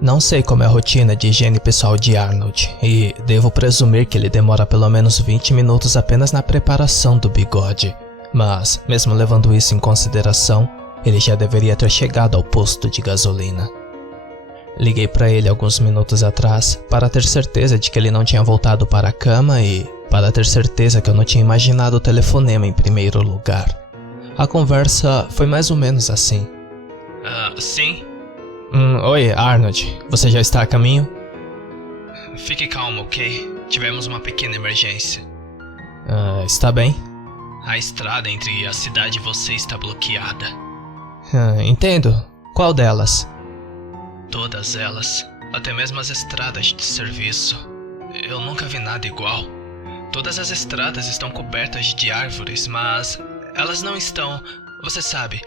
Não sei como é a rotina de higiene pessoal de Arnold, e devo presumir que ele demora pelo menos 20 minutos apenas na preparação do bigode. Mas, mesmo levando isso em consideração, ele já deveria ter chegado ao posto de gasolina. Liguei para ele alguns minutos atrás para ter certeza de que ele não tinha voltado para a cama e para ter certeza que eu não tinha imaginado o telefonema em primeiro lugar. A conversa foi mais ou menos assim. Sim? Oi, Arnold. Você já está a caminho? Fique calmo, ok? Tivemos uma pequena emergência. Está bem? A estrada entre a cidade e você está bloqueada. Entendo. Qual delas? Todas elas, até mesmo as estradas de serviço. Eu nunca vi nada igual. Todas as estradas estão cobertas de árvores, mas elas não estão, você sabe,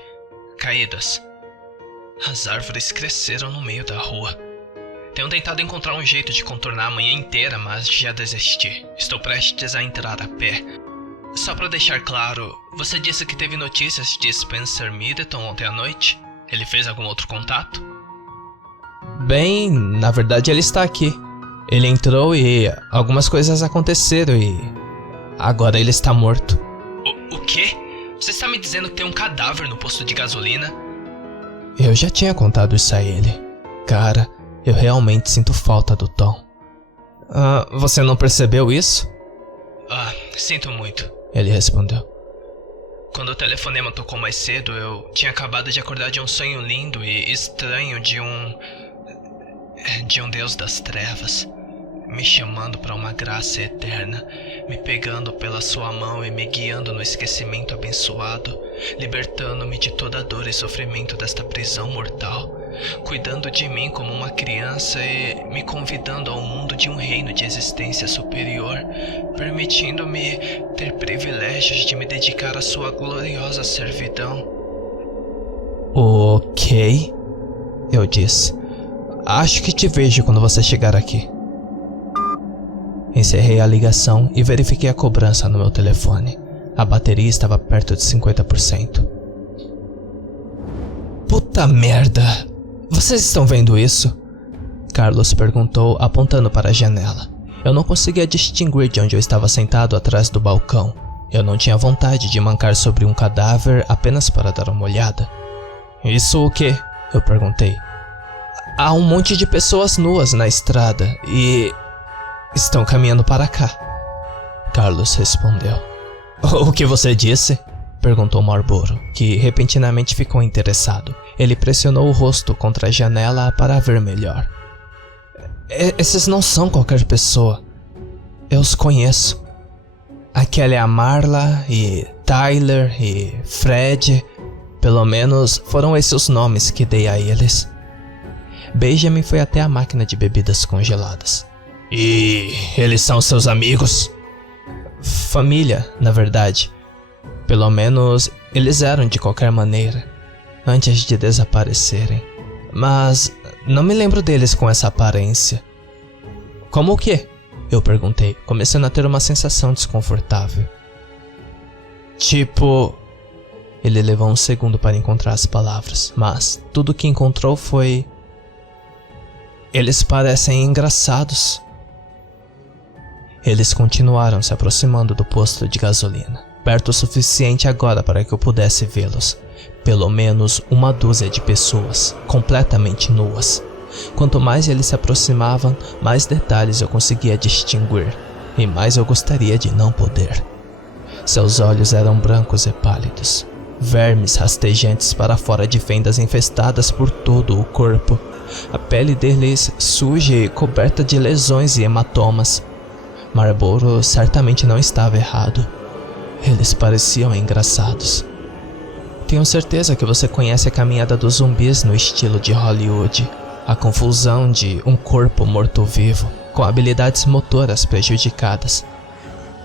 caídas. As árvores cresceram no meio da rua. Tenho tentado encontrar um jeito de contornar a manhã inteira, mas já desisti. Estou prestes a entrar a pé. Só para deixar claro, você disse que teve notícias de Spencer Middleton ontem à noite? Ele fez algum outro contato? Bem, na verdade ele está aqui. Ele entrou e algumas coisas aconteceram e agora ele está morto. O quê? Você está me dizendo que tem um cadáver no posto de gasolina? Eu já tinha contado isso a ele. Cara, eu realmente sinto falta do Tom. Você não percebeu isso? Sinto muito. Ele respondeu. Quando o telefonema tocou mais cedo, eu tinha acabado de acordar de um sonho lindo e estranho de um deus das trevas, me chamando para uma graça eterna, me pegando pela sua mão e me guiando no esquecimento abençoado, libertando-me de toda a dor e sofrimento desta prisão mortal, cuidando de mim como uma criança e me convidando ao mundo de um reino de existência superior, permitindo-me ter privilégios de me dedicar à sua gloriosa servidão. Ok, eu disse. Acho que te vejo quando você chegar aqui. Encerrei a ligação e verifiquei a cobrança no meu telefone. A bateria estava perto de 50%. Puta merda! Vocês estão vendo isso? Carlos perguntou, apontando para a janela. Eu não conseguia distinguir de onde eu estava sentado atrás do balcão. Eu não tinha vontade de mancar sobre um cadáver apenas para dar uma olhada. Isso o quê? Eu perguntei. Há um monte de pessoas nuas na estrada e estão caminhando para cá. Carlos respondeu. O que você disse? Perguntou Marlboro, que repentinamente ficou interessado. Ele pressionou o rosto contra a janela para ver melhor. Esses não são qualquer pessoa. Eu os conheço. Aquela é a Marla e Tyler e Fred. Pelo menos foram esses os nomes que dei a eles. Benjamin foi até a máquina de bebidas congeladas. E eles são seus amigos? Família, na verdade. Pelo menos eles eram de qualquer maneira, antes de desaparecerem. Mas não me lembro deles com essa aparência. Como o quê? Eu perguntei, começando a ter uma sensação desconfortável. Tipo... Ele levou um segundo para encontrar as palavras, mas tudo que encontrou foi... Eles parecem engraçados. Eles continuaram se aproximando do posto de gasolina, perto o suficiente agora para que eu pudesse vê-los. Pelo menos uma dúzia de pessoas, completamente nuas. Quanto mais eles se aproximavam, mais detalhes eu conseguia distinguir, e mais eu gostaria de não poder. Seus olhos eram brancos e pálidos, vermes rastejantes para fora de fendas infestadas por todo o corpo. A pele deles suja e coberta de lesões e hematomas. Marlboro certamente não estava errado. Eles pareciam engraçados. Tenho certeza que você conhece a caminhada dos zumbis no estilo de Hollywood. A confusão de um corpo morto-vivo, com habilidades motoras prejudicadas.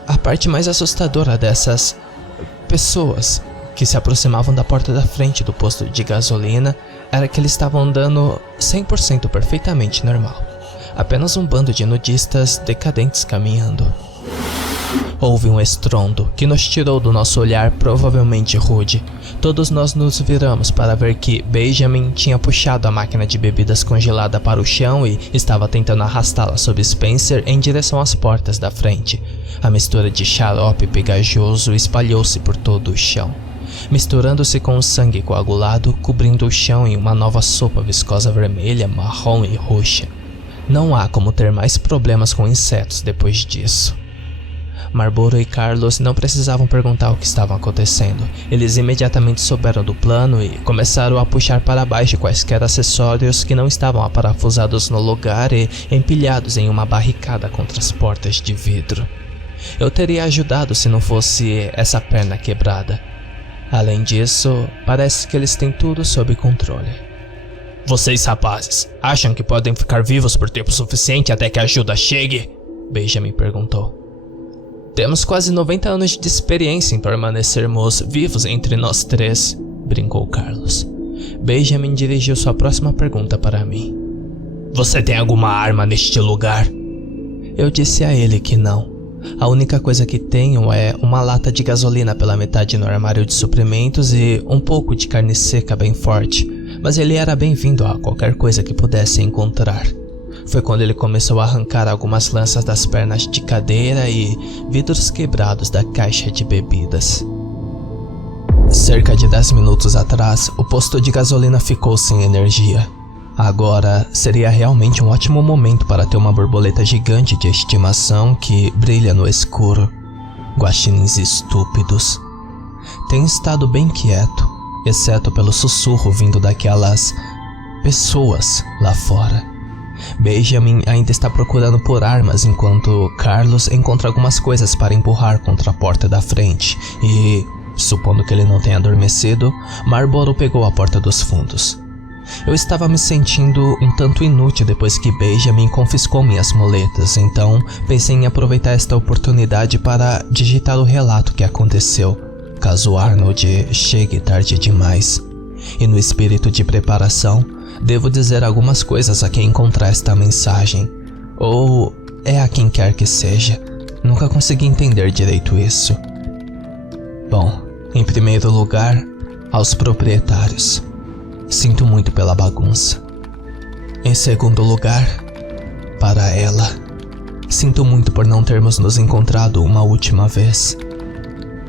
A parte mais assustadora dessas pessoas que se aproximavam da porta da frente do posto de gasolina era que eles estavam andando 100% perfeitamente normal. Apenas um bando de nudistas decadentes caminhando. Houve um estrondo que nos tirou do nosso olhar provavelmente rude. Todos nós nos viramos para ver que Benjamin tinha puxado a máquina de bebidas congelada para o chão e estava tentando arrastá-la sob Spencer em direção às portas da frente. A mistura de xarope pegajoso espalhou-se por todo o chão, misturando-se com o sangue coagulado, cobrindo o chão em uma nova sopa viscosa vermelha, marrom e roxa. Não há como ter mais problemas com insetos depois disso. Marlboro e Carlos não precisavam perguntar o que estava acontecendo. Eles imediatamente souberam do plano e começaram a puxar para baixo quaisquer acessórios que não estavam aparafusados no lugar e empilhados em uma barricada contra as portas de vidro. Eu teria ajudado se não fosse essa perna quebrada. Além disso, parece que eles têm tudo sob controle. Vocês rapazes, acham que podem ficar vivos por tempo suficiente até que a ajuda chegue? Benjamin perguntou. Temos quase 90 anos de experiência em permanecermos vivos entre nós três, brincou Carlos. Benjamin dirigiu sua próxima pergunta para mim. Você tem alguma arma neste lugar? Eu disse a ele que não. A única coisa que tenho é uma lata de gasolina pela metade no armário de suprimentos e um pouco de carne seca bem forte, mas ele era bem-vindo a qualquer coisa que pudesse encontrar. Foi quando ele começou a arrancar algumas lanças das pernas de cadeira e vidros quebrados da caixa de bebidas. Cerca de 10 minutos atrás, o posto de gasolina ficou sem energia. Agora seria realmente um ótimo momento para ter uma borboleta gigante de estimação que brilha no escuro. Guaxinins estúpidos. Tenho estado bem quieto, exceto pelo sussurro vindo daquelas pessoas lá fora. Benjamin ainda está procurando por armas enquanto Carlos encontra algumas coisas para empurrar contra a porta da frente e, supondo que ele não tenha adormecido, Marlboro pegou a porta dos fundos. Eu estava me sentindo um tanto inútil depois que Benjamin confiscou minhas muletas, então pensei em aproveitar esta oportunidade para digitar o relato que aconteceu, caso Arnold chegue tarde demais. E no espírito de preparação, devo dizer algumas coisas a quem encontrar esta mensagem, ou é a quem quer que seja. Nunca consegui entender direito isso. Bom, em primeiro lugar, aos proprietários. Sinto muito pela bagunça. Em segundo lugar, para ela. Sinto muito por não termos nos encontrado uma última vez.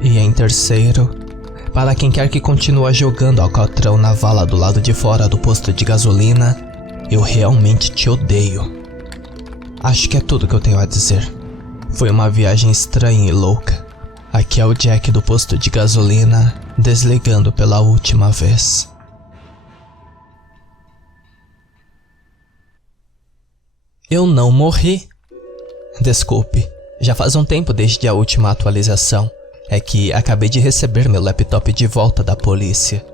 E em terceiro, para quem quer que continue jogando alcatrão na vala do lado de fora do posto de gasolina, eu realmente te odeio. Acho que é tudo que eu tenho a dizer. Foi uma viagem estranha e louca. Aqui é o Jack do posto de gasolina, desligando pela última vez. Eu não morri. Desculpe, já faz um tempo desde a última atualização. É que acabei de receber meu laptop de volta da polícia.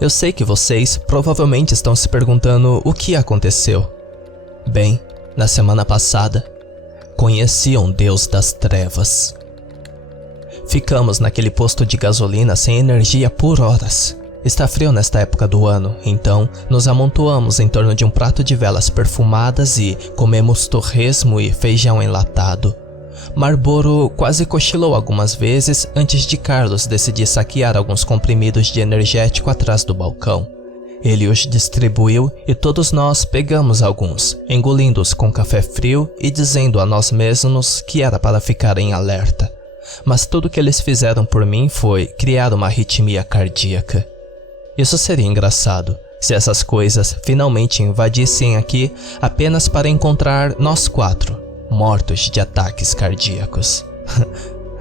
Eu sei que vocês provavelmente estão se perguntando o que aconteceu. Bem, na semana passada, conheci um deus das trevas. Ficamos naquele posto de gasolina sem energia por horas. Está frio nesta época do ano, então nos amontoamos em torno de um prato de velas perfumadas e comemos torresmo e feijão enlatado. Marlboro quase cochilou algumas vezes antes de Carlos decidir saquear alguns comprimidos de energético atrás do balcão. Ele os distribuiu e todos nós pegamos alguns, engolindo-os com café frio e dizendo a nós mesmos que era para ficar em alerta. Mas tudo que eles fizeram por mim foi criar uma arritmia cardíaca. Isso seria engraçado, se essas coisas finalmente invadissem aqui apenas para encontrar nós quatro, mortos de ataques cardíacos.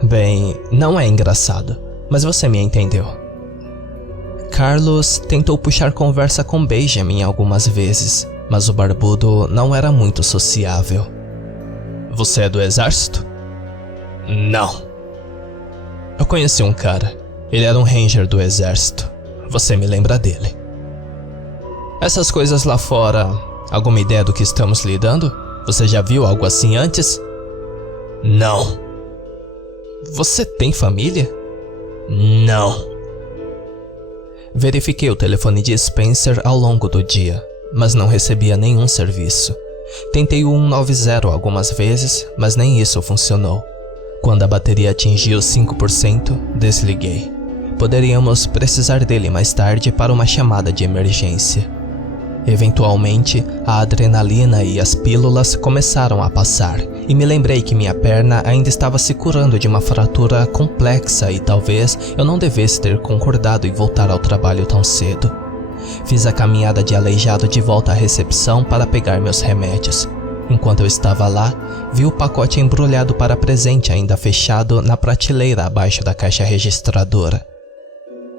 Bem, não é engraçado, mas você me entendeu. Carlos tentou puxar conversa com Benjamin algumas vezes, mas o barbudo não era muito sociável. Você é do exército? Não. Eu conheci um cara, ele era um ranger do exército. Você me lembra dele. Essas coisas lá fora, alguma ideia do que estamos lidando? Você já viu algo assim antes? Não. Você tem família? Não. Verifiquei o telefone de Spencer ao longo do dia, mas não recebia nenhum serviço. Tentei o 190 algumas vezes, mas nem isso funcionou. Quando a bateria atingiu 5%, desliguei. Poderíamos precisar dele mais tarde para uma chamada de emergência. Eventualmente, a adrenalina e as pílulas começaram a passar e me lembrei que minha perna ainda estava se curando de uma fratura complexa e talvez eu não devesse ter concordado em voltar ao trabalho tão cedo. Fiz a caminhada de aleijado de volta à recepção para pegar meus remédios. Enquanto eu estava lá, vi o pacote embrulhado para presente ainda fechado na prateleira abaixo da caixa registradora.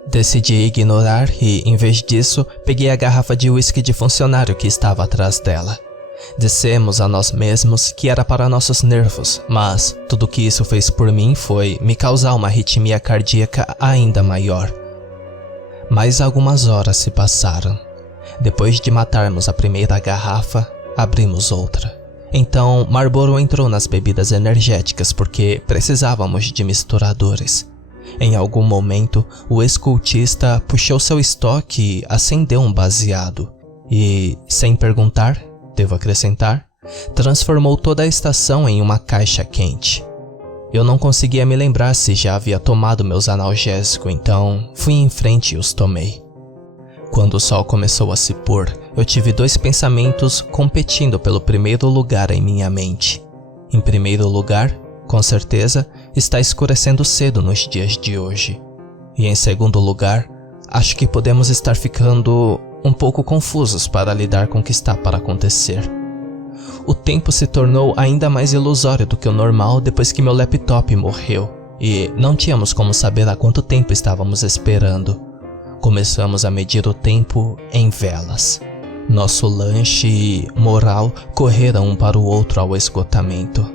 Decidi ignorar e, em vez disso, peguei a garrafa de uísque de funcionário que estava atrás dela. Dissemos a nós mesmos que era para nossos nervos, mas tudo que isso fez por mim foi me causar uma arritmia cardíaca ainda maior. Mais algumas horas se passaram. Depois de matarmos a primeira garrafa, abrimos outra. Então, Marlboro entrou nas bebidas energéticas porque precisávamos de misturadores. Em algum momento, o escultista puxou seu estoque e acendeu um baseado. E, sem perguntar, devo acrescentar, transformou toda a estação em uma caixa quente. Eu não conseguia me lembrar se já havia tomado meus analgésicos, então fui em frente e os tomei. Quando o sol começou a se pôr, eu tive dois pensamentos competindo pelo primeiro lugar em minha mente. Em primeiro lugar, com certeza, está escurecendo cedo nos dias de hoje. E em segundo lugar, acho que podemos estar ficando um pouco confusos para lidar com o que está para acontecer. O tempo se tornou ainda mais ilusório do que o normal depois que meu laptop morreu, e não tínhamos como saber há quanto tempo estávamos esperando. Começamos a medir o tempo em velas. Nosso lanche e moral correram um para o outro ao esgotamento.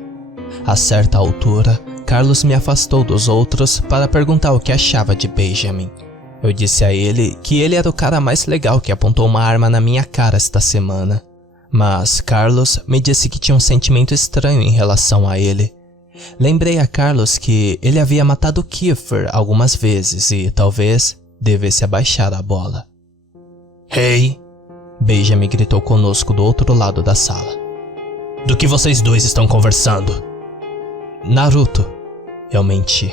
A certa altura, Carlos me afastou dos outros para perguntar o que achava de Benjamin. Eu disse a ele que ele era o cara mais legal que apontou uma arma na minha cara esta semana. Mas Carlos me disse que tinha um sentimento estranho em relação a ele. Lembrei a Carlos que ele havia matado Kiefer algumas vezes e talvez devesse abaixar a bola. Hey! Benjamin gritou conosco do outro lado da sala. Do que vocês dois estão conversando? Naruto. Eu menti.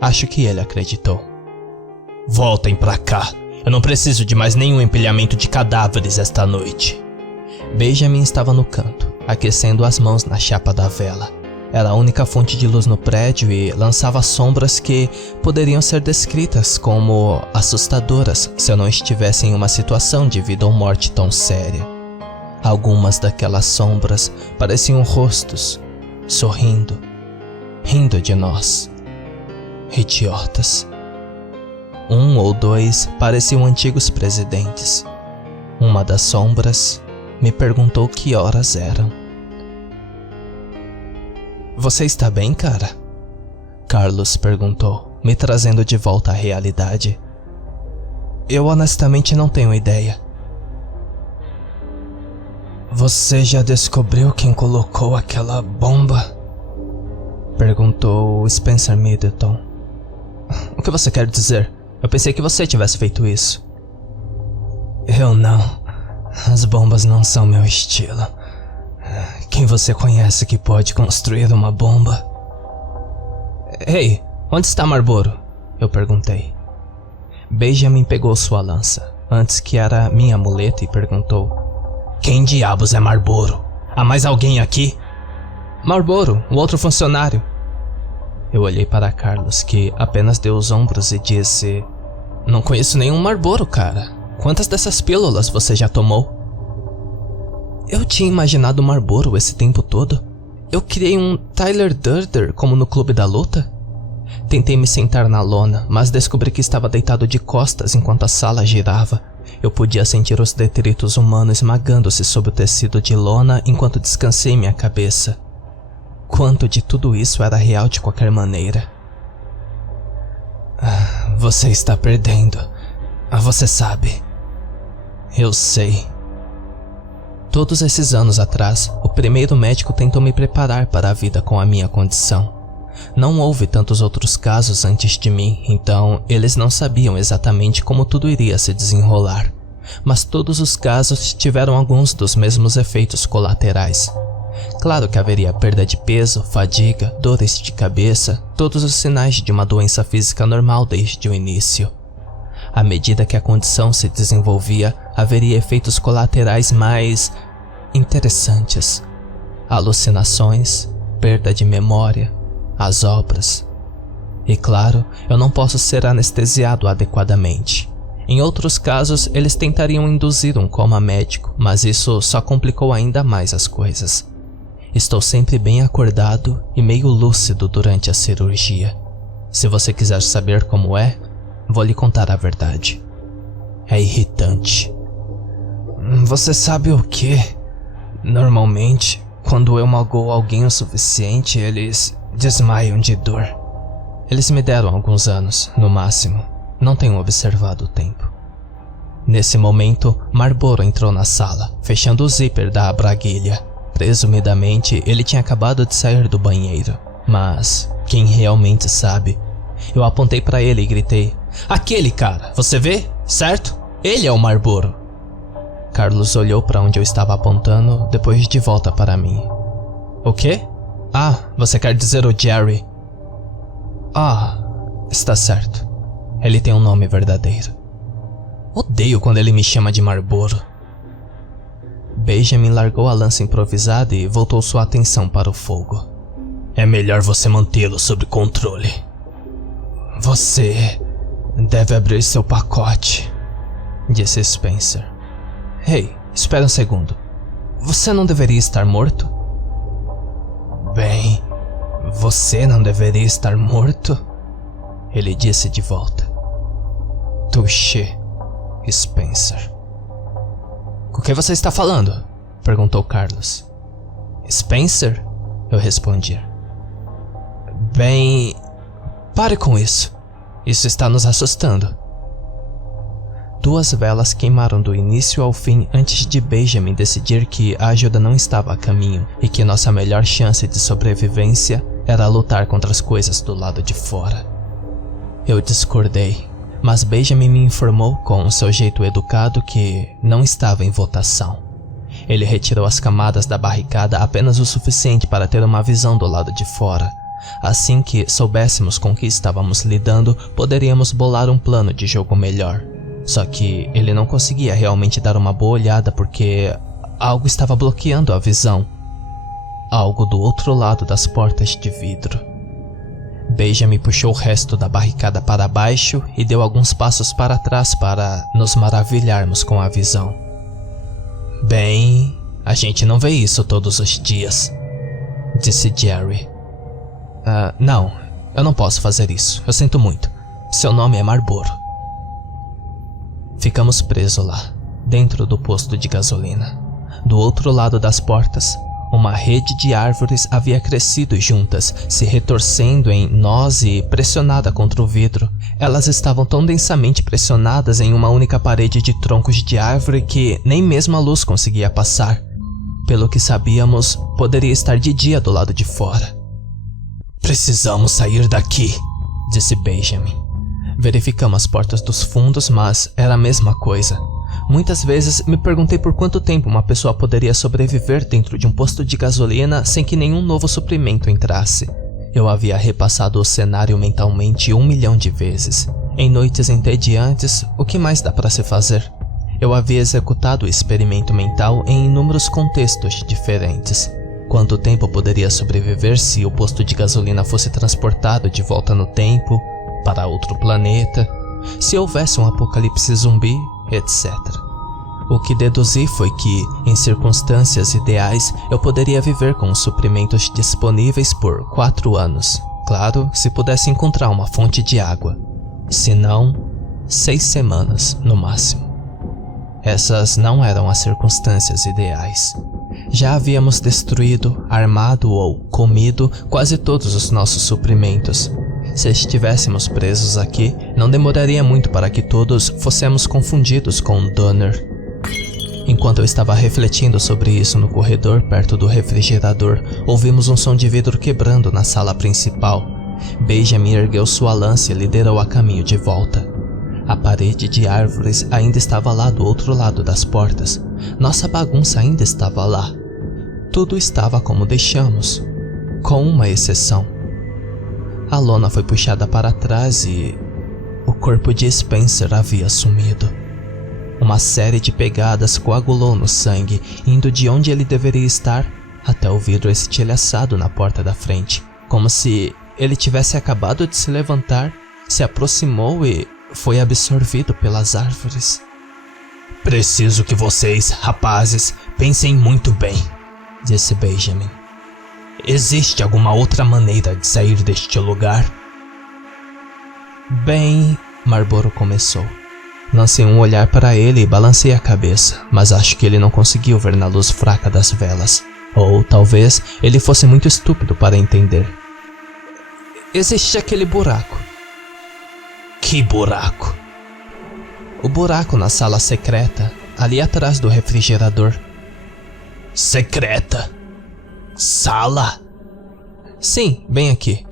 Acho que ele acreditou. Voltem pra cá. Eu não preciso de mais nenhum empilhamento de cadáveres esta noite. Benjamin estava no canto, aquecendo as mãos na chapa da vela. Era a única fonte de luz no prédio e lançava sombras que poderiam ser descritas como assustadoras se eu não estivesse em uma situação de vida ou morte tão séria. Algumas daquelas sombras pareciam rostos, sorrindo, rindo de nós. Idiotas. Um ou dois pareciam antigos presidentes. Uma das sombras me perguntou que horas eram. Você está bem, cara? Carlos perguntou, me trazendo de volta à realidade. Eu honestamente não tenho ideia. Você já descobriu quem colocou aquela bomba? Perguntou Spencer Middleton. O que você quer dizer? Eu pensei que você tivesse feito isso. Eu não. As bombas não são meu estilo. Quem você conhece que pode construir uma bomba? Ei, onde está Marlboro? Eu perguntei. Benjamin pegou sua lança, antes que era minha muleta, e perguntou: Quem diabos é Marlboro? Há mais alguém aqui? Marlboro, o outro funcionário. Eu olhei para Carlos, que apenas deu os ombros e disse: Não conheço nenhum Marlboro, cara. Quantas dessas pílulas você já tomou? Eu tinha imaginado Marlboro esse tempo todo. Eu criei um Tyler Durden como no Clube da Luta. Tentei me sentar na lona, mas descobri que estava deitado de costas enquanto a sala girava. Eu podia sentir os detritos humanos esmagando-se sob o tecido de lona enquanto descansei minha cabeça. Quanto de tudo isso era real de qualquer maneira? Você está perdendo. Você sabe. Eu sei. Todos esses anos atrás, o primeiro médico tentou me preparar para a vida com a minha condição. Não houve tantos outros casos antes de mim, então eles não sabiam exatamente como tudo iria se desenrolar. Mas todos os casos tiveram alguns dos mesmos efeitos colaterais. Claro que haveria perda de peso, fadiga, dores de cabeça, todos os sinais de uma doença física normal desde o início. À medida que a condição se desenvolvia, haveria efeitos colaterais mais interessantes. Alucinações, perda de memória, as obras. E claro, eu não posso ser anestesiado adequadamente. Em outros casos, eles tentariam induzir um coma médico, mas isso só complicou ainda mais as coisas. Estou sempre bem acordado e meio lúcido durante a cirurgia. Se você quiser saber como é, vou lhe contar a verdade. É irritante. Você sabe o que? Normalmente, quando eu magoo alguém o suficiente, eles desmaiam de dor. Eles me deram alguns anos, no máximo. Não tenho observado o tempo. Nesse momento, Marlboro entrou na sala, fechando o zíper da braguilha. Presumidamente, ele tinha acabado de sair do banheiro. Mas, quem realmente sabe? Eu apontei para ele e gritei: "Aquele cara, você vê? Certo? Ele é o Marlboro." Carlos olhou para onde eu estava apontando, depois de volta para mim. "O quê? Ah, você quer dizer o Jerry?" "Ah, está certo. Ele tem um nome verdadeiro. Odeio quando ele me chama de Marlboro." Benjamin largou a lança improvisada e voltou sua atenção para o fogo. "É melhor você mantê-lo sob controle. Você deve abrir seu pacote", disse Spencer. "Ei, espera um segundo. Você não deveria estar morto?" "Bem, você não deveria estar morto?" ele disse de volta. "Touché, Spencer." "O que você está falando?" perguntou Carlos. "Spencer?" eu respondi. "Bem, pare com isso. Isso está nos assustando." 2 velas queimaram do início ao fim antes de Benjamin decidir que a ajuda não estava a caminho e que nossa melhor chance de sobrevivência era lutar contra as coisas do lado de fora. Eu discordei, mas Benjamin me informou com seu jeito educado que não estava em votação. Ele retirou as camadas da barricada apenas o suficiente para ter uma visão do lado de fora. Assim que soubéssemos com que estávamos lidando, poderíamos bolar um plano de jogo melhor. Só que ele não conseguia realmente dar uma boa olhada porque algo estava bloqueando a visão. Algo do outro lado das portas de vidro. Benjamin puxou o resto da barricada para baixo e deu alguns passos para trás para nos maravilharmos com a visão. "Bem, a gente não vê isso todos os dias", disse Jerry. Não, eu não posso fazer isso, eu sinto muito. Seu nome é Marlboro." Ficamos presos lá, dentro do posto de gasolina. Do outro lado das portas, uma rede de árvores havia crescido juntas, se retorcendo em nós e pressionada contra o vidro. Elas estavam tão densamente pressionadas em uma única parede de troncos de árvore que nem mesmo a luz conseguia passar. Pelo que sabíamos, poderia estar de dia do lado de fora. "Precisamos sair daqui", disse Benjamin. Verificamos as portas dos fundos, mas era a mesma coisa. Muitas vezes me perguntei por quanto tempo uma pessoa poderia sobreviver dentro de um posto de gasolina sem que nenhum novo suprimento entrasse. Eu havia repassado o cenário mentalmente 1 milhão de vezes. Em noites entediantes, o que mais dá para se fazer? Eu havia executado o experimento mental em inúmeros contextos diferentes. Quanto tempo poderia sobreviver se o posto de gasolina fosse transportado de volta no tempo, para outro planeta, se houvesse um apocalipse zumbi, etc. O que deduzi foi que, em circunstâncias ideais, eu poderia viver com os suprimentos disponíveis por 4 anos. Claro, se pudesse encontrar uma fonte de água. Se não, 6 semanas no máximo. Essas não eram as circunstâncias ideais. Já havíamos destruído, armado ou comido quase todos os nossos suprimentos. Se estivéssemos presos aqui, não demoraria muito para que todos fôssemos confundidos com Donner. Enquanto eu estava refletindo sobre isso no corredor perto do refrigerador, ouvimos um som de vidro quebrando na sala principal. Benjamin ergueu sua lança e liderou a caminho de volta. A parede de árvores ainda estava lá do outro lado das portas. Nossa bagunça ainda estava lá. Tudo estava como deixamos, com uma exceção. A lona foi puxada para trás e o corpo de Spencer havia sumido. Uma série de pegadas coagulou no sangue, indo de onde ele deveria estar até o vidro estilhaçado na porta da frente, como se ele tivesse acabado de se levantar, se aproximou e foi absorvido pelas árvores. Preciso que vocês, rapazes, pensem muito bem, disse Benjamin. Existe alguma outra maneira de sair deste lugar? Bem, Marlborough começou. Lancei um olhar para ele e balancei a cabeça, mas acho que ele não conseguiu ver na luz fraca das velas. Ou talvez ele fosse muito estúpido para entender. Existe aquele buraco. Que buraco? O buraco na sala secreta, ali atrás do refrigerador. Secreta? Sala? Sim, bem aqui.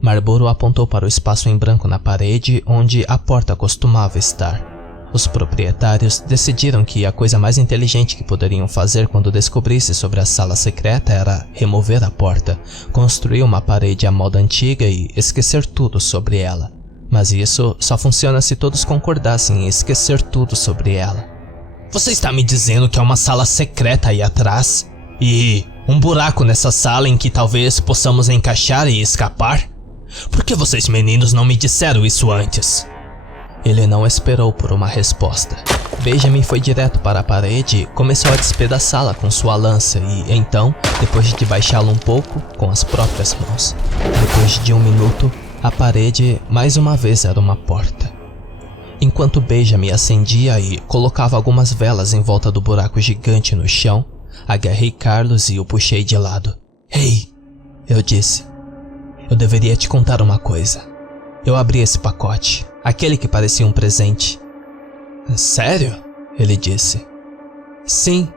Marlborough apontou para o espaço em branco na parede onde a porta costumava estar. Os proprietários decidiram que a coisa mais inteligente que poderiam fazer quando descobrisse sobre a sala secreta era remover a porta, construir uma parede à moda antiga e esquecer tudo sobre ela. Mas isso só funciona se todos concordassem em esquecer tudo sobre ela. Você está me dizendo que há uma sala secreta aí atrás? E um buraco nessa sala em que talvez possamos encaixar e escapar? Por que vocês meninos não me disseram isso antes? Ele não esperou por uma resposta. Benjamin foi direto para a parede e começou a despedaçá-la com sua lança e então, depois de baixá-la um pouco com as próprias mãos, depois de 1 minuto, a parede mais uma vez era uma porta. Enquanto Benjamin acendia e colocava algumas velas em volta do buraco gigante no chão, agarrei Carlos e o puxei de lado. Ei, eu disse. Eu deveria te contar uma coisa. Eu abri esse pacote, aquele que parecia um presente. Sério? Ele disse. Sim,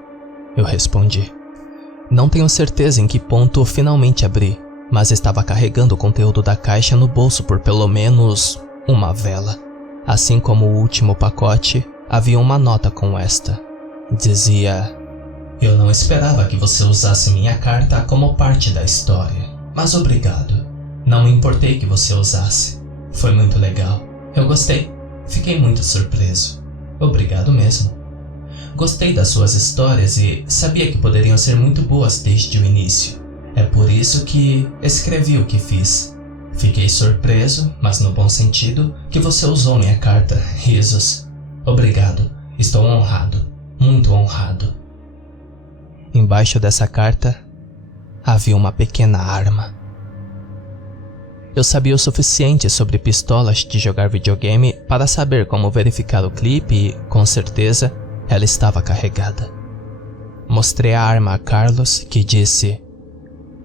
eu respondi. Não tenho certeza em que ponto finalmente abri, mas estava carregando o conteúdo da caixa no bolso por pelo menos uma vela. Assim como o último pacote, havia uma nota com esta. Dizia: eu não esperava que você usasse minha carta como parte da história, mas obrigado. Não me importei que você usasse. Foi muito legal. Eu gostei. Fiquei muito surpreso. Obrigado mesmo. Gostei das suas histórias e sabia que poderiam ser muito boas desde o início. É por isso que escrevi o que fiz. Fiquei surpreso, mas no bom sentido, que você usou minha carta. Risos. Obrigado. Estou honrado. Muito honrado. Embaixo dessa carta havia uma pequena arma. Eu sabia o suficiente sobre pistolas de jogar videogame para saber como verificar o clipe e, com certeza, ela estava carregada. Mostrei a arma a Carlos, que disse: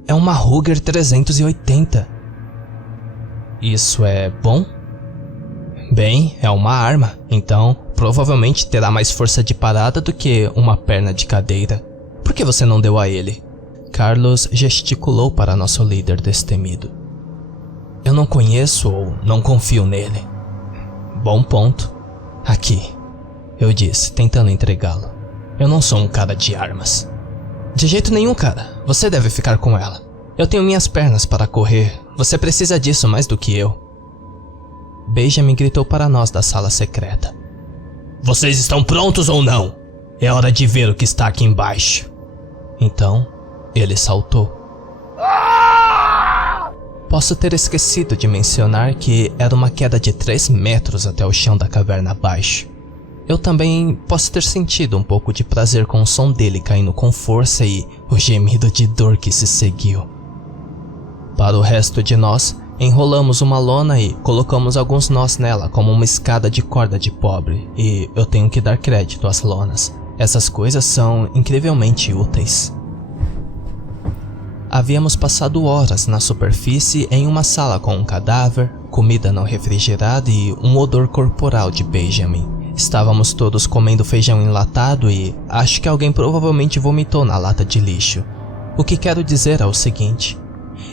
é uma Ruger 380. Isso é bom? Bem, é uma arma, então provavelmente terá mais força de parada do que uma perna de cadeira. Por que você não deu a ele? Carlos gesticulou para nosso líder destemido. Eu não conheço ou não confio nele. Bom ponto. Aqui, eu disse, tentando entregá-lo. Eu não sou um cara de armas. De jeito nenhum, cara. Você deve ficar com ela. Eu tenho minhas pernas para correr. Você precisa disso mais do que eu. Benjamin gritou para nós da sala secreta. Vocês estão prontos ou não? É hora de ver o que está aqui embaixo. Então, ele saltou. Posso ter esquecido de mencionar que era uma queda de 3 metros até o chão da caverna abaixo. Eu também posso ter sentido um pouco de prazer com o som dele caindo com força e o gemido de dor que se seguiu. Para o resto de nós, enrolamos uma lona e colocamos alguns nós nela como uma escada de corda de pobre, e eu tenho que dar crédito às lonas. Essas coisas são incrivelmente úteis. Havíamos passado horas na superfície em uma sala com um cadáver, comida não refrigerada e um odor corporal de Benjamin. Estávamos todos comendo feijão enlatado e acho que alguém provavelmente vomitou na lata de lixo. O que quero dizer é o seguinte: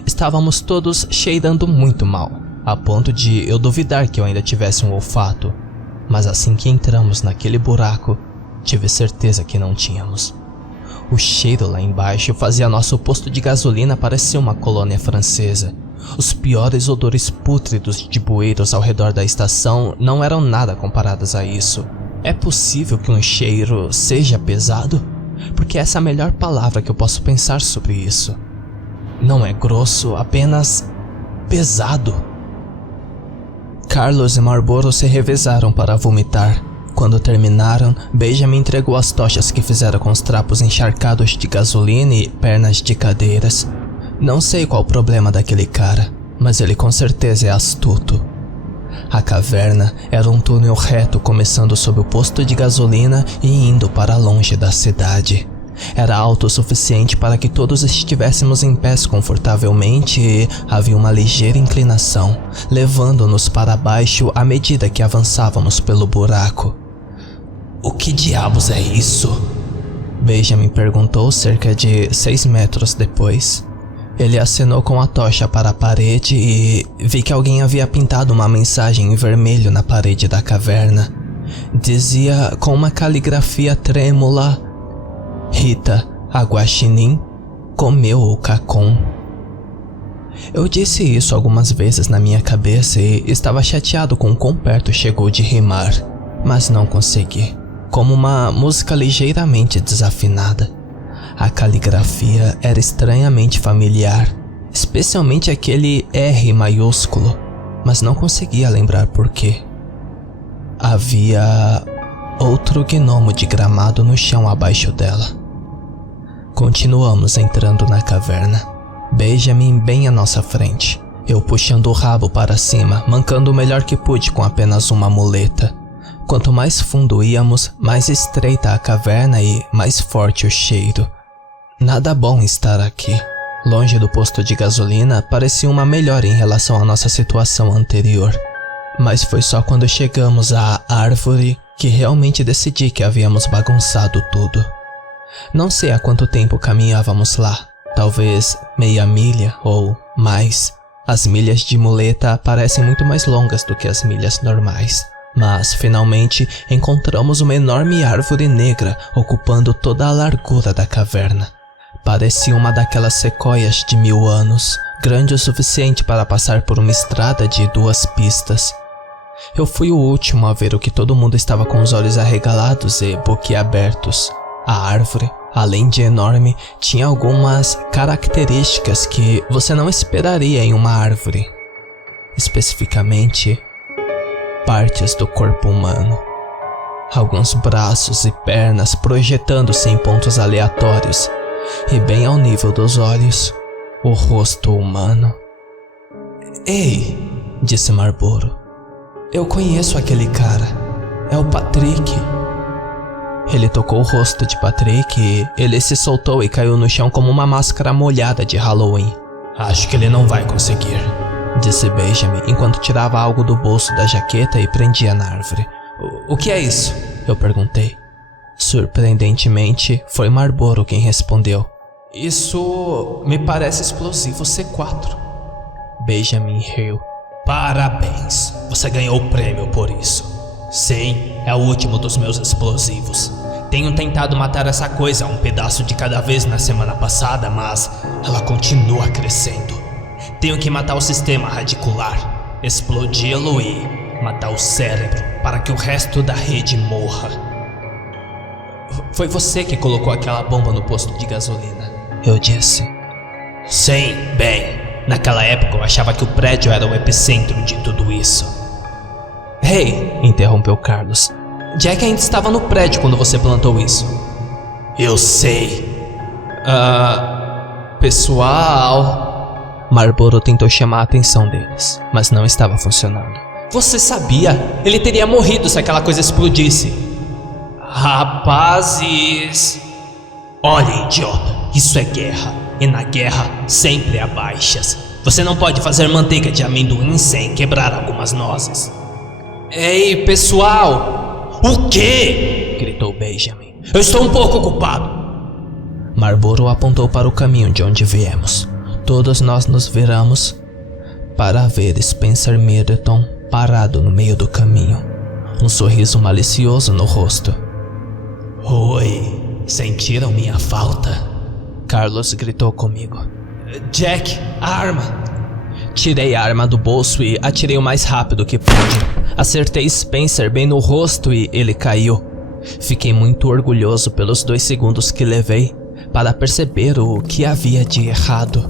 estávamos todos cheirando muito mal, a ponto de eu duvidar que eu ainda tivesse um olfato. Mas assim que entramos naquele buraco, tive certeza que não tínhamos. O cheiro lá embaixo fazia nosso posto de gasolina parecer uma colônia francesa. Os piores odores pútridos de bueiros ao redor da estação não eram nada comparados a isso. É possível que um cheiro seja pesado? Porque essa é a melhor palavra que eu posso pensar sobre isso. Não é grosso, apenas pesado. Carlos e Marlboro se revezaram para vomitar. Quando terminaram, Benjamin entregou as tochas que fizera com os trapos encharcados de gasolina e pernas de cadeiras. Não sei qual o problema daquele cara, mas ele com certeza é astuto. A caverna era um túnel reto começando sob o posto de gasolina e indo para longe da cidade. Era alto o suficiente para que todos estivéssemos em pés confortavelmente e havia uma ligeira inclinação, levando-nos para baixo à medida que avançávamos pelo buraco. O que diabos é isso? Benjamin perguntou cerca de 6 metros depois. Ele acenou com a tocha para a parede e vi que alguém havia pintado uma mensagem em vermelho na parede da caverna. Dizia com uma caligrafia trêmula: Rita, a guaxinim, comeu o cacon. Eu disse isso algumas vezes na minha cabeça e estava chateado com quão perto chegou de rimar, mas não consegui. Como uma música ligeiramente desafinada. A caligrafia era estranhamente familiar, especialmente aquele R maiúsculo, mas não conseguia lembrar por quê. Havia outro gnomo de gramado no chão abaixo dela. Continuamos entrando na caverna, Benjamin bem à nossa frente, eu puxando o rabo para cima, mancando o melhor que pude com apenas uma muleta. Quanto mais fundo íamos, mais estreita a caverna e mais forte o cheiro. Nada bom estar aqui. Longe do posto de gasolina, parecia uma melhora em relação à nossa situação anterior. Mas foi só quando chegamos à árvore que realmente decidi que havíamos bagunçado tudo. Não sei há quanto tempo caminhávamos lá, talvez meia milha ou mais. As milhas de muleta parecem muito mais longas do que as milhas normais. Mas, finalmente, encontramos uma enorme árvore negra ocupando toda a largura da caverna. Parecia uma daquelas sequoias de 1000 anos, grande o suficiente para passar por uma estrada de 2 pistas. Eu fui o último a ver o que todo mundo estava com os olhos arregalados e boquiabertos. A árvore, além de enorme, tinha algumas características que você não esperaria em uma árvore. Especificamente, partes do corpo humano. Alguns braços e pernas projetando-se em pontos aleatórios, e bem ao nível dos olhos, o rosto humano. Ei, disse Marlboro. Eu conheço aquele cara. É o Patrick. Ele tocou o rosto de Patrick e ele se soltou e caiu no chão como uma máscara molhada de Halloween. Acho que ele não vai conseguir, disse Benjamin enquanto tirava algo do bolso da jaqueta e prendia na árvore. O que é isso? Eu perguntei. Surpreendentemente, foi Marlboro quem respondeu. Isso me parece explosivo C4. Benjamin riu. Parabéns, você ganhou o prêmio por isso. Sim, é o último dos meus explosivos. Tenho tentado matar essa coisa um pedaço de cada vez na semana passada, mas ela continua crescendo. Tenho que matar o sistema radicular, explodi-lo e matar o cérebro para que o resto da rede morra. Foi você que colocou aquela bomba no posto de gasolina, eu disse. Sim, bem, naquela época eu achava que o prédio era o epicentro de tudo isso. Hey, interrompeu Carlos. Jack ainda estava no prédio quando você plantou isso. Eu sei. Pessoal... Marlboro tentou chamar a atenção deles, mas não estava funcionando. Você sabia? Ele teria morrido se aquela coisa explodisse. Rapazes... Olha, idiota, isso é guerra. E na guerra sempre há baixas. Você não pode fazer manteiga de amendoim sem quebrar algumas nozes. Ei, pessoal! O quê? Gritou Benjamin. Eu estou um pouco ocupado. Marlboro apontou para o caminho de onde viemos. Todos nós nos viramos para ver Spencer Middleton parado no meio do caminho, um sorriso malicioso no rosto. Oi, Sentiram minha falta? Carlos gritou comigo. Jack, a arma! Tirei a arma do bolso e atirei o mais rápido que pude. Acertei Spencer bem no rosto e ele caiu. Fiquei muito orgulhoso pelos 2 segundos que levei para perceber o que havia de errado.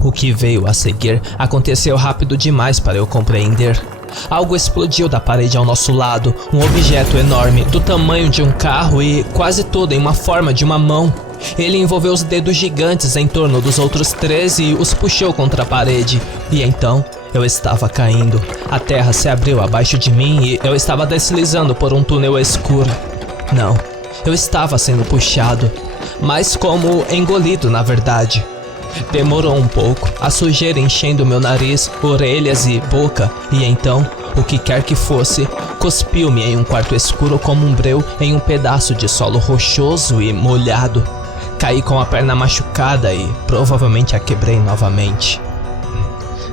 O que veio a seguir aconteceu rápido demais para eu compreender. Algo explodiu da parede ao nosso lado, um objeto enorme, do tamanho de um carro e quase todo em uma forma de uma mão. Ele envolveu os dedos gigantes em torno dos outros 3 e os puxou contra a parede. E então, eu estava caindo. A terra se abriu abaixo de mim e eu estava deslizando por um túnel escuro. Não, eu estava sendo puxado, mas como engolido na verdade. Demorou um pouco, a sujeira enchendo meu nariz, orelhas e boca, e então, o que quer que fosse, cuspiu-me em um quarto escuro como um breu em um pedaço de solo rochoso e molhado. Caí com a perna machucada e provavelmente a quebrei novamente.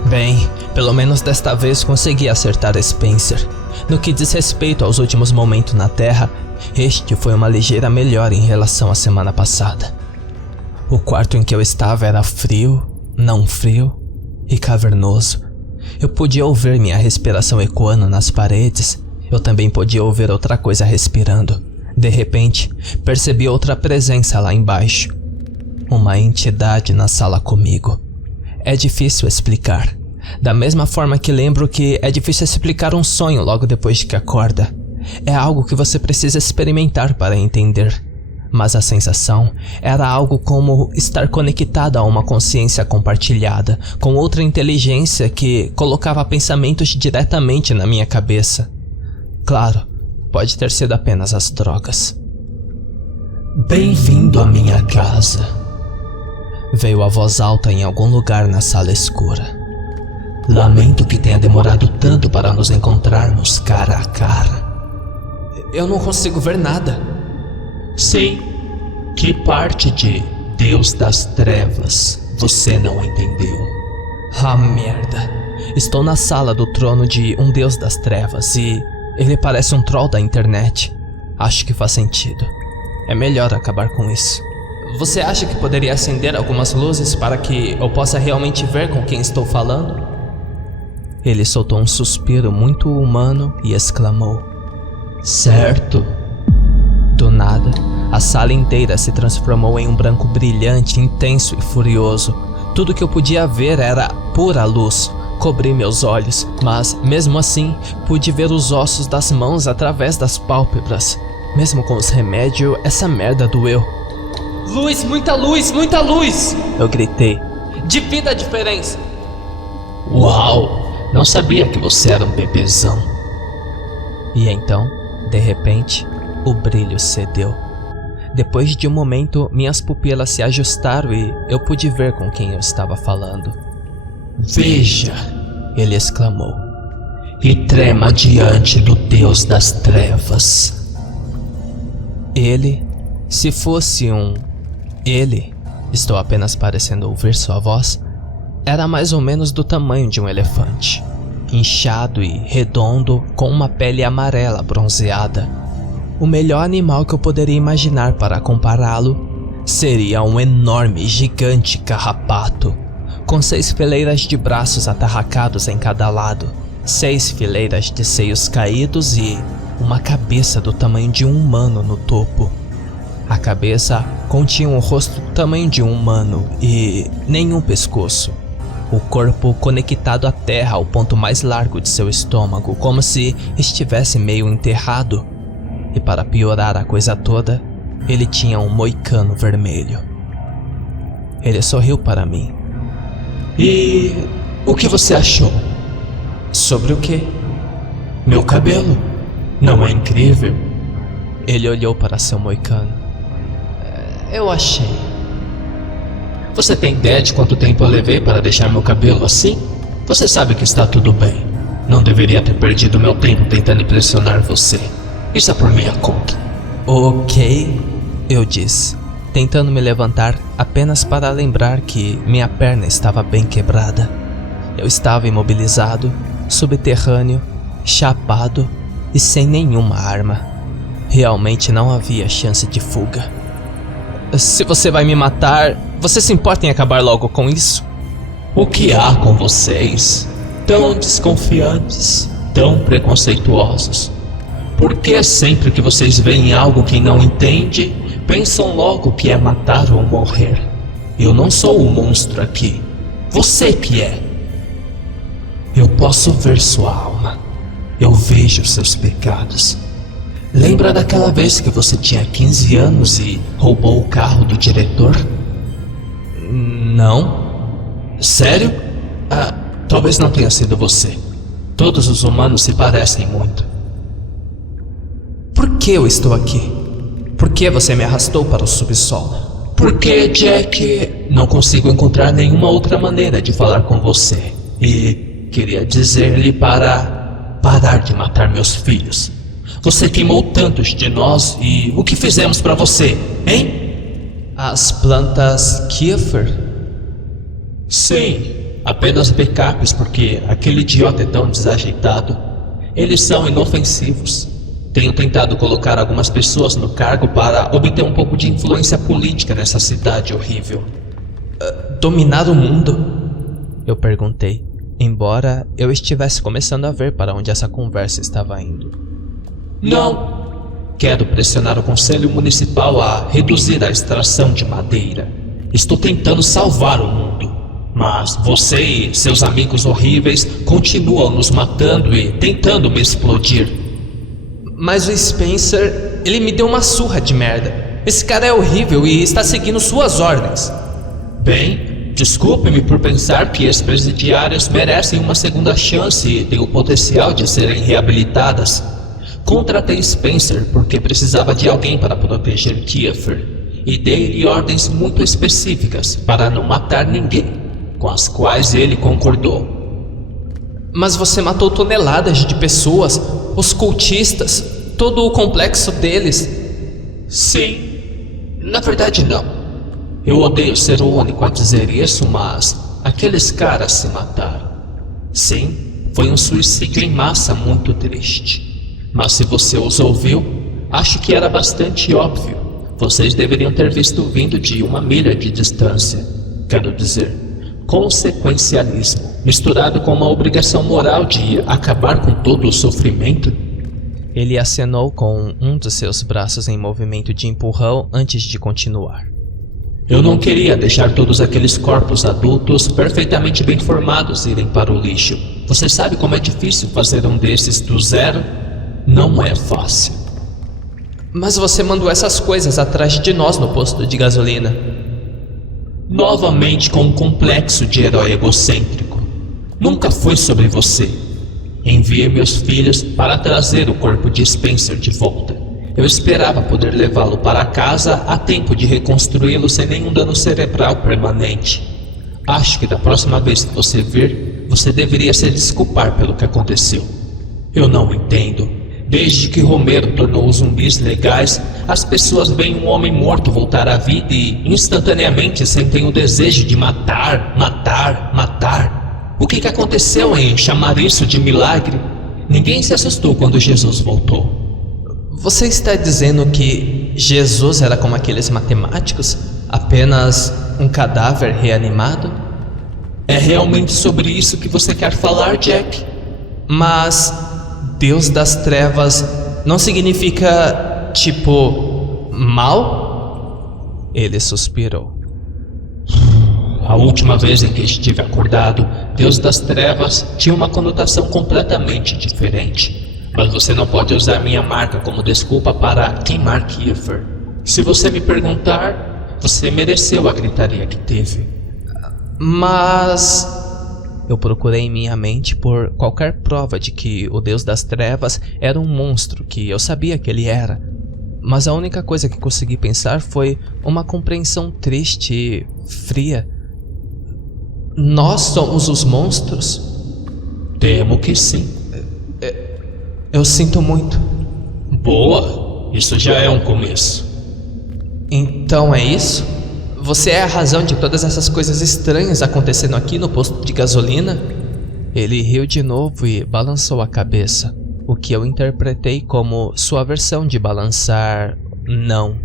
Bem, pelo menos desta vez consegui acertar Spencer. No que diz respeito aos últimos momentos na Terra, este foi uma ligeira melhora em relação à semana passada. O quarto em que eu estava era frio, não frio e cavernoso. Eu podia ouvir minha respiração ecoando nas paredes. Eu também podia ouvir outra coisa respirando. De repente, percebi outra presença lá embaixo. Uma entidade na sala comigo. É difícil explicar. Da mesma forma que lembro que é difícil explicar um sonho logo depois de que acorda. É algo que você precisa experimentar para entender. Mas a sensação era algo como estar conectado a uma consciência compartilhada, com outra inteligência que colocava pensamentos diretamente na minha cabeça. Claro, pode ter sido apenas as drogas. Bem-vindo à minha casa. Veio a voz alta em algum lugar na sala escura. Lamento que tenha demorado tanto para nos encontrarmos cara a cara. Eu não consigo ver nada. Sei. Que parte de Deus das Trevas você não entendeu? Ah, merda. Estou na sala do trono de um Deus das Trevas e ele parece um troll da internet. Acho que faz sentido. É melhor acabar com isso. Você acha que poderia acender algumas luzes para que eu possa realmente ver com quem estou falando? Ele soltou um suspiro muito humano e exclamou: Certo. Do nada, a sala inteira se transformou em um branco brilhante, intenso e furioso. Tudo que eu podia ver era pura luz. Cobri meus olhos, mas mesmo assim pude ver os ossos das mãos através das pálpebras. Mesmo com os remédios, essa merda doeu. Luz, muita luz, muita luz! Eu gritei. Divida a diferença! Uau! Não sabia que você era um bebezão. E então, de repente, o brilho cedeu. Depois de um momento, minhas pupilas se ajustaram e eu pude ver com quem eu estava falando. Veja, ele exclamou, e trema diante do Deus das Trevas. Ele, se fosse ele, estou apenas parecendo ouvir sua voz, era mais ou menos do tamanho de um elefante, inchado e redondo com uma pele amarela bronzeada. O melhor animal que eu poderia imaginar para compará-lo seria um enorme, gigante carrapato, com 6 fileiras de braços atarracados em cada lado, 6 fileiras de seios caídos e uma cabeça do tamanho de um humano no topo. A cabeça continha um rosto do tamanho de um humano e nenhum pescoço. O corpo conectado à terra ao ponto mais largo de seu estômago, como se estivesse meio enterrado. E para piorar a coisa toda, ele tinha um moicano vermelho. Ele sorriu para mim. E o que você achou? Sobre o quê? Meu cabelo? Não é incrível? Ele olhou para seu moicano. Eu achei. Você tem ideia de quanto tempo eu levei para deixar meu cabelo assim? Você sabe que está tudo bem. Não deveria ter perdido meu tempo tentando impressionar você. Isso é por minha conta. Ok, eu disse, tentando me levantar apenas para lembrar que minha perna estava bem quebrada. Eu estava imobilizado, subterrâneo, chapado e sem nenhuma arma. Realmente não havia chance de fuga. Se você vai me matar, você se importa em acabar logo com isso? O que há com vocês? Tão desconfiantes, tão preconceituosos. Por que sempre que vocês veem algo que não entende, pensam logo que é matar ou morrer? Eu não sou o monstro aqui. Você que é. Eu posso ver sua alma. Eu vejo seus pecados. Lembra daquela vez que você tinha 15 anos e roubou o carro do diretor? Não. Sério? Talvez não tenha sido você. Todos os humanos se parecem muito. Por que eu estou aqui? Por que você me arrastou para o subsolo? Porque, Jack, não consigo encontrar nenhuma outra maneira de falar com você. E queria dizer-lhe para parar de matar meus filhos. Você queimou tantos de nós e o que fizemos para você, hein? As plantas Kiefer? Sim, apenas backups porque aquele idiota é tão desajeitado. Eles são inofensivos. Tenho tentado colocar algumas pessoas no cargo para obter um pouco de influência política nessa cidade horrível. Dominar o mundo? Eu perguntei, embora eu estivesse começando a ver para onde essa conversa estava indo. Não. Quero pressionar o Conselho Municipal a reduzir a extração de madeira. Estou tentando salvar o mundo. Mas você e seus amigos horríveis continuam nos matando e tentando me explodir. Mas o Spencer, ele me deu uma surra de merda. Esse cara é horrível e está seguindo suas ordens. Bem, desculpe-me por pensar que ex-presidiários merecem uma segunda chance e têm o potencial de serem reabilitadas. Contratei Spencer porque precisava de alguém para proteger Kiefer e dei-lhe ordens muito específicas para não matar ninguém, com as quais ele concordou. Mas você matou toneladas de pessoas, os cultistas, todo o complexo deles. Sim, na verdade não. Eu odeio ser o único a dizer isso, mas aqueles caras se mataram. Sim, foi um suicídio em massa muito triste. Mas se você os ouviu, acho que era bastante óbvio. Vocês deveriam ter visto vindo de 1 milha de distância. Quero dizer, consequencialismo, misturado com uma obrigação moral de acabar com todo o sofrimento. Ele acenou com um dos seus braços em movimento de empurrão antes de continuar. Eu não queria deixar todos aqueles corpos adultos perfeitamente bem formados irem para o lixo. Você sabe como é difícil fazer um desses do zero? Não é fácil. Mas você mandou essas coisas atrás de nós no posto de gasolina. Novamente com um complexo de herói egocêntrico. Nunca foi sobre você. Enviei meus filhos para trazer o corpo de Spencer de volta. Eu esperava poder levá-lo para casa a tempo de reconstruí-lo sem nenhum dano cerebral permanente. Acho que da próxima vez que você vir, você deveria se desculpar pelo que aconteceu. Eu não entendo. Desde que Romero tornou os zumbis legais, as pessoas veem um homem morto voltar à vida e instantaneamente sentem o desejo de matar, matar, matar. O que aconteceu em chamar isso de milagre? Ninguém se assustou quando Jesus voltou. Você está dizendo que Jesus era como aqueles matemáticos? Apenas um cadáver reanimado? É realmente sobre isso que você quer falar, Jack? Mas Deus das Trevas não significa, tipo, mal? Ele suspirou. A última vez em que estive acordado, Deus das Trevas tinha uma conotação completamente diferente. Mas você não pode usar minha marca como desculpa para queimar Kiefer. Se você me perguntar, você mereceu a gritaria que teve. Mas eu procurei em minha mente por qualquer prova de que o Deus das Trevas era um monstro que eu sabia que ele era. Mas a única coisa que consegui pensar foi uma compreensão triste e fria. Nós somos os monstros? Temo que sim. Eu sinto muito. Boa, isso já é um começo. Então é isso? Você é a razão de todas essas coisas estranhas acontecendo aqui no posto de gasolina? Ele riu de novo e balançou a cabeça, o que eu interpretei como sua versão de balançar não.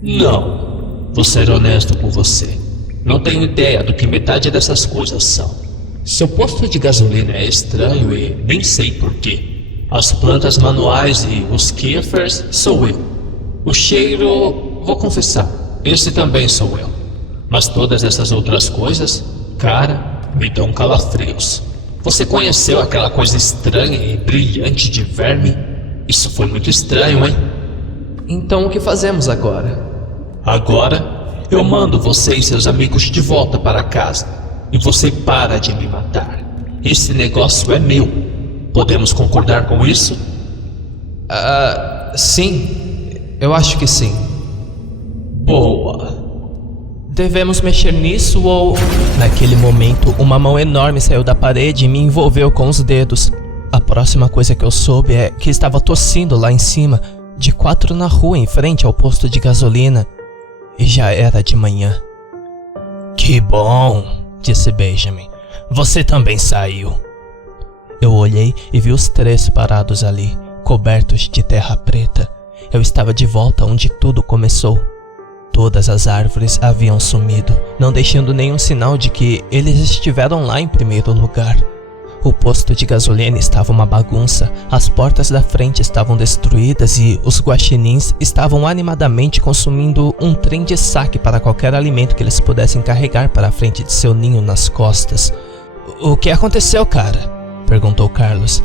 Não. Vou ser honesto com você. Não tenho ideia do que metade dessas coisas são. Seu posto de gasolina é estranho e nem sei porquê. As plantas manuais e os Kiefers sou eu. O cheiro, vou confessar, esse também sou eu. Mas todas essas outras coisas, cara, me dão calafrios. Você conheceu aquela coisa estranha e brilhante de verme? Isso foi muito estranho, hein? Então o que fazemos agora? Agora, eu mando você e seus amigos de volta para casa. E você para de me matar. Esse negócio é meu. Podemos concordar com isso? Sim. Eu acho que sim. Boa. Devemos mexer nisso ou... Naquele momento, uma mão enorme saiu da parede e me envolveu com os dedos. A próxima coisa que eu soube é que estava tossindo lá em cima, de 4 na rua em frente ao posto de gasolina. E já era de manhã. Que bom, disse Benjamin. Você também saiu. Eu olhei e vi os 3 parados ali, cobertos de terra preta. Eu estava de volta onde tudo começou. Todas as árvores haviam sumido, não deixando nenhum sinal de que eles estiveram lá em primeiro lugar. O posto de gasolina estava uma bagunça, as portas da frente estavam destruídas e os guaxinins estavam animadamente consumindo um trem de saque para qualquer alimento que eles pudessem carregar para a frente de seu ninho nas costas. O que aconteceu, cara? Perguntou Carlos.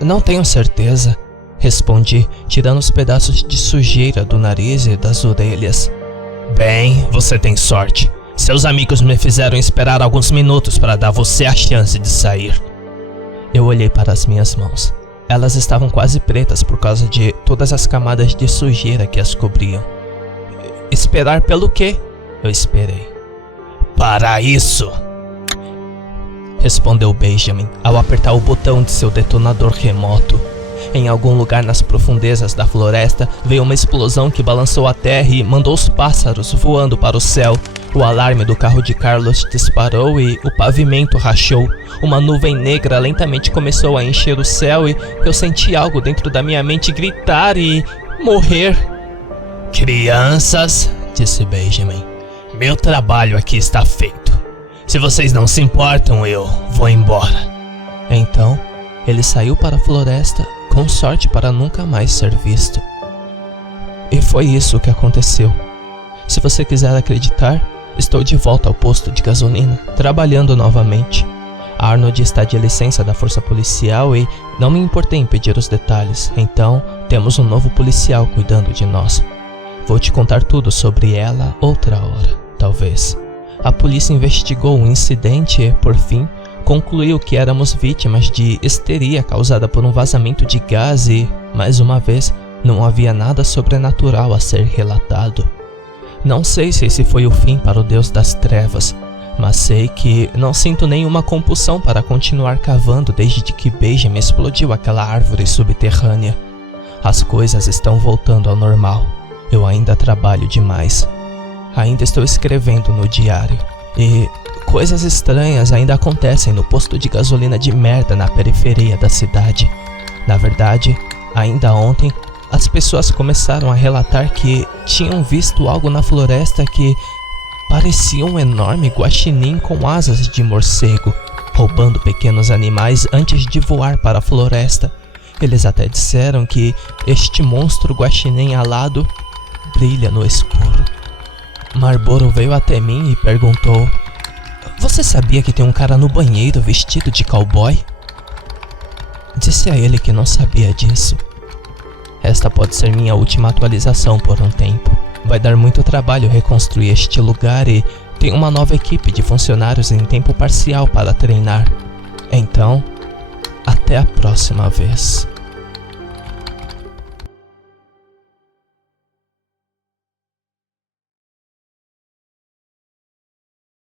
Não tenho certeza, respondi, tirando os pedaços de sujeira do nariz e das orelhas. Bem, você tem sorte. Seus amigos me fizeram esperar alguns minutos para dar você a chance de sair. Eu olhei para as minhas mãos. Elas estavam quase pretas por causa de todas as camadas de sujeira que as cobriam. Esperar pelo quê? Eu esperei. Para isso! Respondeu Benjamin ao apertar o botão de seu detonador remoto. Em algum lugar nas profundezas da floresta veio uma explosão que balançou a terra e mandou os pássaros voando para o céu. O alarme do carro de Carlos disparou e o pavimento rachou. Uma nuvem negra lentamente começou a encher o céu e eu senti algo dentro da minha mente gritar e morrer. Crianças, disse Benjamin, meu trabalho aqui está feito. Se vocês não se importam, eu vou embora. Então, ele saiu para a floresta, com sorte para nunca mais ser visto. E foi isso que aconteceu. Se você quiser acreditar, estou de volta ao posto de gasolina, trabalhando novamente. Arnold está de licença da força policial e não me importei em pedir os detalhes, então temos um novo policial cuidando de nós. Vou te contar tudo sobre ela outra hora, talvez. A polícia investigou o incidente e, por fim, concluiu que éramos vítimas de histeria causada por um vazamento de gás e, mais uma vez, não havia nada sobrenatural a ser relatado. Não sei se esse foi o fim para o Deus das Trevas, mas sei que não sinto nenhuma compulsão para continuar cavando desde que Benjamin explodiu aquela árvore subterrânea. As coisas estão voltando ao normal. Eu ainda trabalho demais. Ainda estou escrevendo no diário e coisas estranhas ainda acontecem no posto de gasolina de merda na periferia da cidade. Na verdade, ainda ontem, as pessoas começaram a relatar que tinham visto algo na floresta que parecia um enorme guaxinim com asas de morcego, roubando pequenos animais antes de voar para a floresta. Eles até disseram que este monstro guaxinim alado brilha no escuro. Marlboro veio até mim e perguntou: "Você sabia que tem um cara no banheiro vestido de cowboy?" Disse a ele que não sabia disso. Esta pode ser minha última atualização por um tempo. Vai dar muito trabalho reconstruir este lugar e tem uma nova equipe de funcionários em tempo parcial para treinar. Então, até a próxima vez.